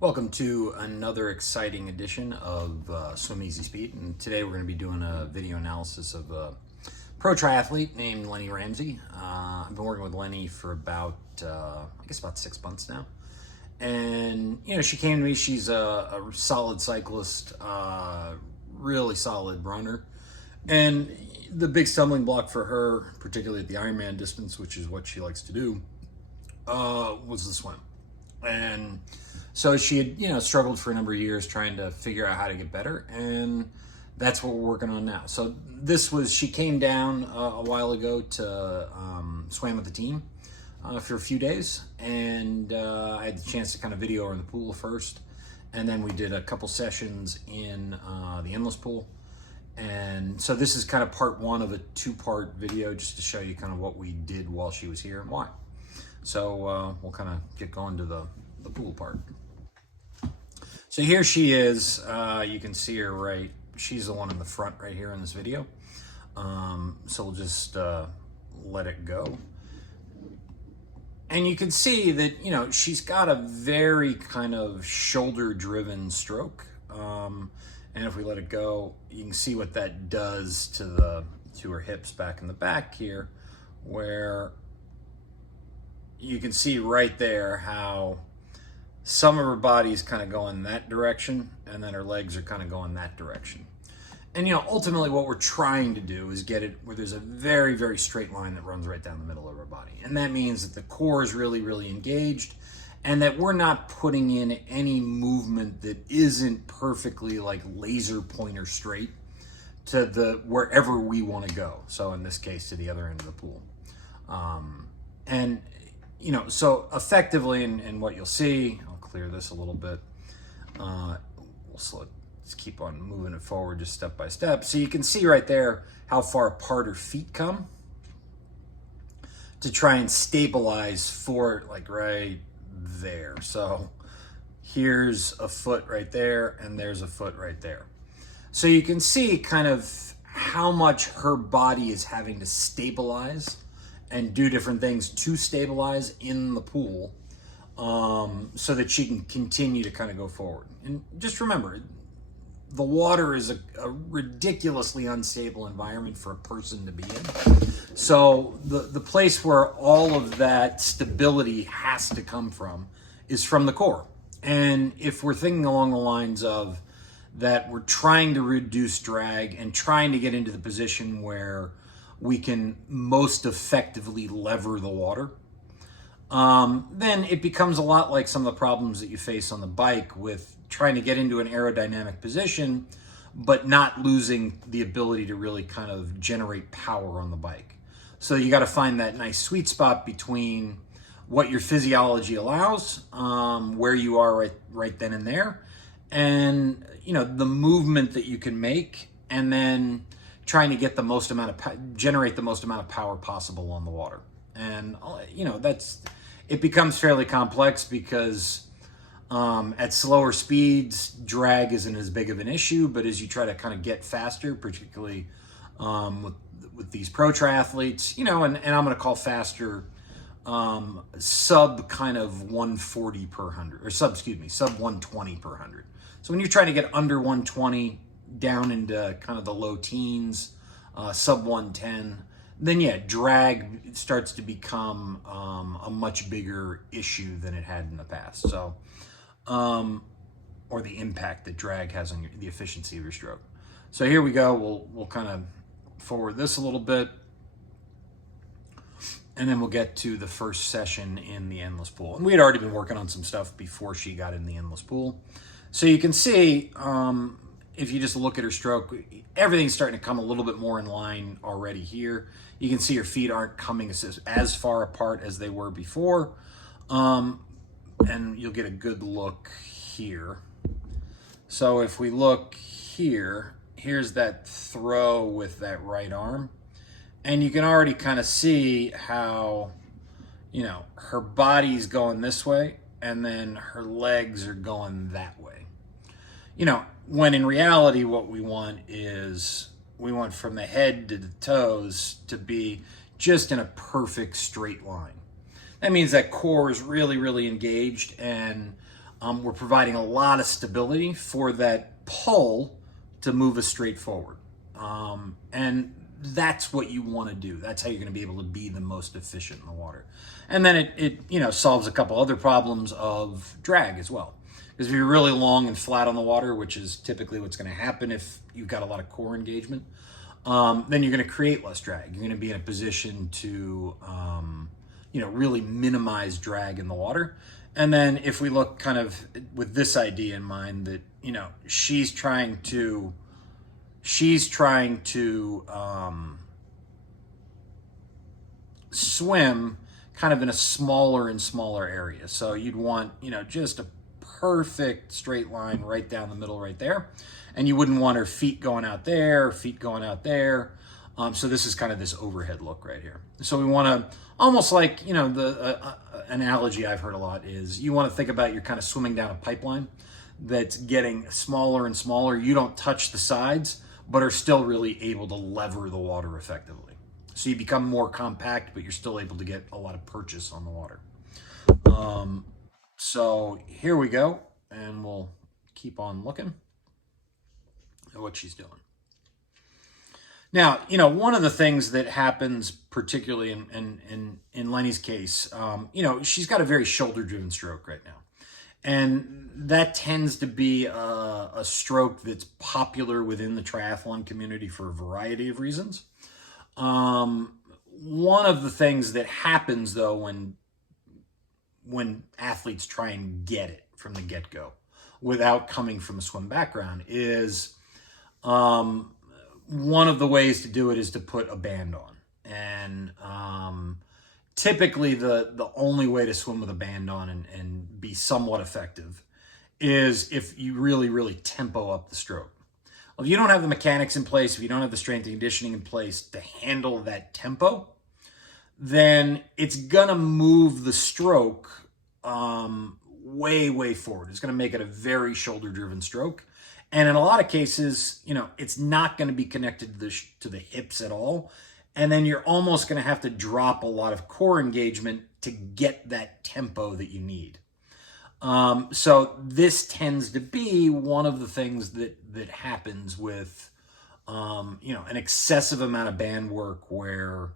Welcome to another exciting edition of Swim Easy Speed, and today we're going to be doing a video analysis of a pro triathlete named Lenny Ramsey. I've been working with Lenny for about, I guess about 6 months now, and she came to me. She's a solid cyclist, really solid runner, and the big stumbling block for her, particularly at the Ironman distance, which is what she likes to do, was the swim. And so she had, struggled for a number of years trying to figure out how to get better, and that's what we're working on now. So she came down a while ago to swam with the team for a few days, and I had the chance to kind of video her in the pool first, and then we did a couple sessions in the endless pool. And so this is kind of part one of a two-part video just to show you kind of what we did while she was here and why. So we'll kind of get going to the pool part. So here she is. You can see her right. She's the one in the front right here in this video. So we'll just let it go. And you can see that, she's got a very kind of shoulder-driven stroke. And if we let it go, you can see what that does to her hips back in the back here, where you can see right there how some of her body is kind of going that direction, and then her legs are kind of going that direction. And ultimately what we're trying to do is get it where there's a very, very straight line that runs right down the middle of her body. And that means that the core is really, really engaged, and that we're not putting in any movement that isn't perfectly like laser pointer straight to wherever we want to go. So in this case, to the other end of the pool. So effectively, and what you'll see, I'll clear this a little bit. Let's keep on moving it forward just step by step. So you can see right there how far apart her feet come to try and stabilize for like right there. So here's a foot right there, and there's a foot right there. So you can see kind of how much her body is having to stabilize and do different things to stabilize in the pool, so that she can continue to kind of go forward. And just remember, the water is a ridiculously unstable environment for a person to be in. So the place where all of that stability has to come from is from the core. And if we're thinking along the lines of that we're trying to reduce drag and trying to get into the position where we can most effectively lever the water, then it becomes a lot like some of the problems that you face on the bike with trying to get into an aerodynamic position, but not losing the ability to really kind of generate power on the bike. So you got to find that nice sweet spot between what your physiology allows, where you are right then and there, and the movement that you can make, and then trying to get the most amount of generate the most amount of power possible on the water. And it becomes fairly complex because at slower speeds, drag isn't as big of an issue, but as you try to kind of get faster, particularly with these pro triathletes, and I'm going to call faster sub kind of 140 per 100, or sub 120 per 100. So when you're trying to get under 120 down into kind of the low teens, sub 110, then yeah, drag starts to become a much bigger issue than it had in the past. So, or the impact that drag has on the efficiency of your stroke. So here we go. We'll kind of forward this a little bit, and then we'll get to the first session in the endless pool. And we had already been working on some stuff before she got in the endless pool. So you can see, if you just look at her stroke, everything's starting to come a little bit more in line already here. You can see her feet aren't coming as far apart as they were before. And you'll get a good look here. So if we look here, here's that throw with that right arm. And you can already kind of see how, her body's going this way, and then her legs are going that way. When in reality, what we want is from the head to the toes to be just in a perfect straight line. That means that core is really, really engaged, and we're providing a lot of stability for that pull to move us straight forward. And that's what you want to do. That's how you're going to be able to be the most efficient in the water. And then it solves a couple other problems of drag as well. Because if you're really long and flat on the water, which is typically what's going to happen if you've got a lot of core engagement, then you're going to create less drag. You're going to be in a position to, really minimize drag in the water. And then if we look kind of with this idea in mind that, she's trying to swim kind of in a smaller and smaller area. So you'd want, just a perfect straight line right down the middle right there. And you wouldn't want her feet going out there, feet going out there. So this is kind of this overhead look right here. So we want to almost like, the analogy I've heard a lot is you want to think about you're kind of swimming down a pipeline that's getting smaller and smaller. You don't touch the sides, but are still really able to lever the water effectively. So you become more compact, but you're still able to get a lot of purchase on the water. So here we go, and we'll keep on looking at what she's doing. Now, one of the things that happens, particularly in Lenny's case, she's got a very shoulder-driven stroke right now. And that tends to be a stroke that's popular within the triathlon community for a variety of reasons. One of the things that happens, though, when athletes try and get it from the get-go without coming from a swim background is one of the ways to do it is to put a band on. And typically the only way to swim with a band on and be somewhat effective is if you really, really tempo up the stroke. Well, if you don't have the mechanics in place, if you don't have the strength and conditioning in place to handle that tempo, then it's gonna move the stroke way, way forward. It's gonna make it a very shoulder-driven stroke. And in a lot of cases, it's not going to be connected to the hips at all. And then you're almost going to have to drop a lot of core engagement to get that tempo that you need. So this tends to be one of the things that happens with, an excessive amount of band work where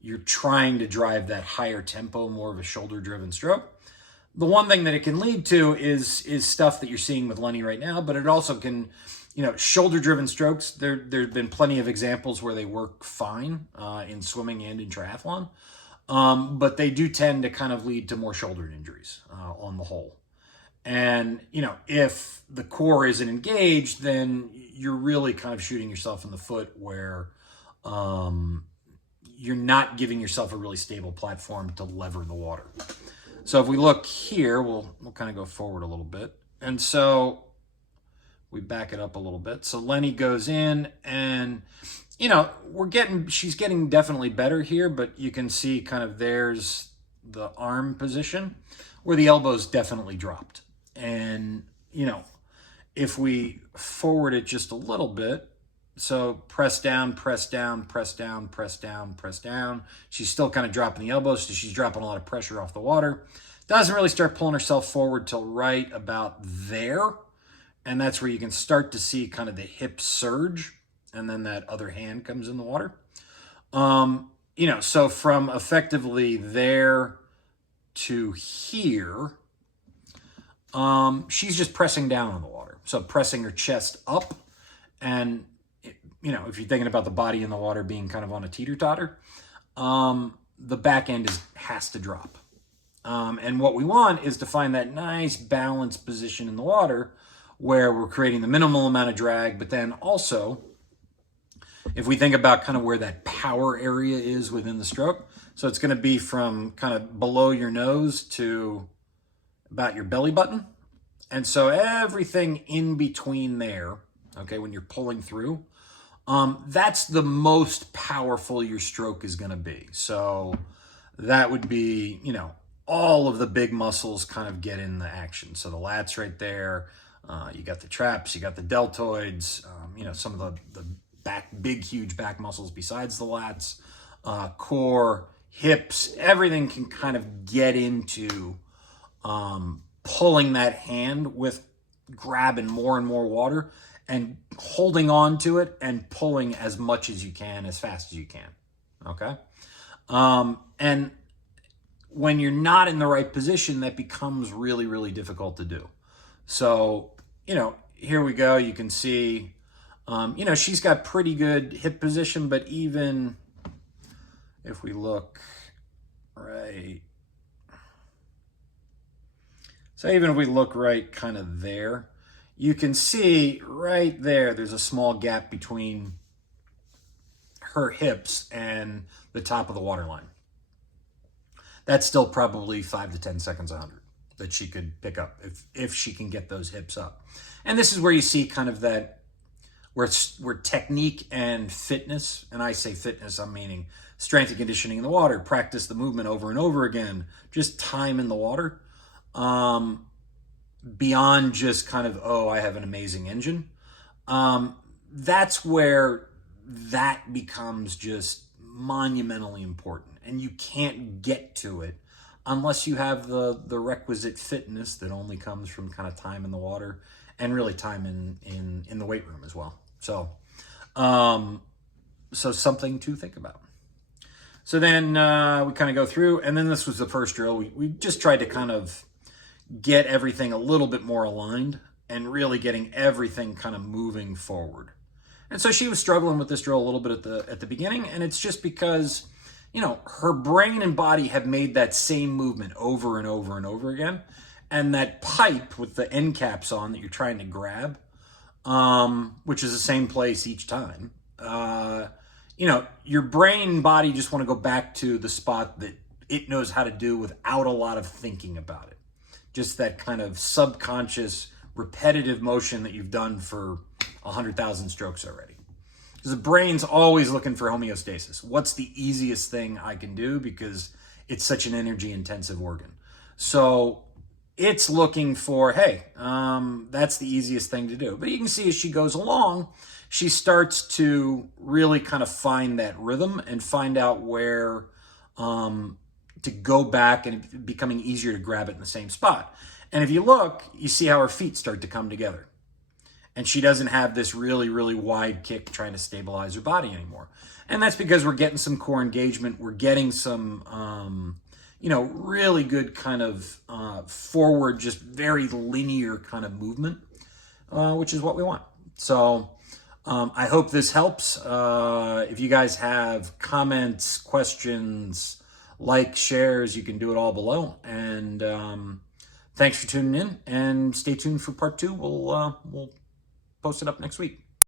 you're trying to drive that higher tempo, more of a shoulder-driven stroke. The one thing that it can lead to is stuff that you're seeing with Lenny right now, but it also can, shoulder-driven strokes. There's been plenty of examples where they work fine in swimming and in triathlon, but they do tend to kind of lead to more shoulder injuries on the whole. And, if the core isn't engaged, then you're really kind of shooting yourself in the foot where you're not giving yourself a really stable platform to lever the water. So if we look here, we'll kind of go forward a little bit. And so we back it up a little bit. So Lenny goes in and, she's getting definitely better here, but you can see kind of there's the arm position where the elbow's definitely dropped. And, if we forward it just a little bit, so press down, press down, press down, press down, press down. She's still kind of dropping the elbows, so she's dropping a lot of pressure off the water. Doesn't really start pulling herself forward till right about there. And that's where you can start to see kind of the hip surge. And then that other hand comes in the water. So from effectively there to here, she's just pressing down on the water. So pressing her chest up and if you're thinking about the body in the water being kind of on a teeter-totter, the back end has to drop. And what we want is to find that nice balanced position in the water where we're creating the minimal amount of drag, but then also, if we think about kind of where that power area is within the stroke, so it's going to be from kind of below your nose to about your belly button. And so everything in between there, okay, when you're pulling through, that's the most powerful your stroke is going to be. So that would be, all of the big muscles kind of get in the action. So the lats right there, you got the traps, you got the deltoids, some of the big, huge back muscles besides the lats, core, hips, everything can kind of get into pulling that hand with grabbing more and more water and holding on to it and pulling as much as you can, as fast as you can. Okay. And when you're not in the right position, that becomes really, really difficult to do. So, here we go. You can see, she's got pretty good hip position, but even if we look right, so even if we look right kind of there, you can see right there, there's a small gap between her hips and the top of the water line. That's still probably 5 to 10 seconds a 100 that she could pick up if she can get those hips up. And this is where you see kind of that, where technique and fitness, and I say fitness, I'm meaning strength and conditioning in the water, practice the movement over and over again, just time in the water, beyond just kind of, oh, I have an amazing engine. That's where that becomes just monumentally important. And you can't get to it unless you have the requisite fitness that only comes from kind of time in the water and really time in the weight room as well. So, so something to think about. So then we kind of go through, and then this was the first drill. We just tried to kind of get everything a little bit more aligned and really getting everything kind of moving forward. And so she was struggling with this drill a little bit at the beginning, and it's just because, her brain and body have made that same movement over and over and over again. And that pipe with the end caps on that you're trying to grab, which is the same place each time, your brain and body just want to go back to the spot that it knows how to do without a lot of thinking about it. Just that kind of subconscious, repetitive motion that you've done for 100,000 strokes already. Because the brain's always looking for homeostasis. What's the easiest thing I can do? Because it's such an energy-intensive organ. So it's looking for, hey, that's the easiest thing to do. But you can see as she goes along, she starts to really kind of find that rhythm and find out where to go back, and it's becoming easier to grab it in the same spot. And if you look, you see how her feet start to come together. And she doesn't have this really, really wide kick trying to stabilize her body anymore. And that's because we're getting some core engagement. We're getting some, really good kind of forward, just very linear kind of movement, which is what we want. So I hope this helps. If you guys have comments, questions, likes, shares, you can do it all below. And thanks for tuning in, and stay tuned for part 2. We'll post it up next week.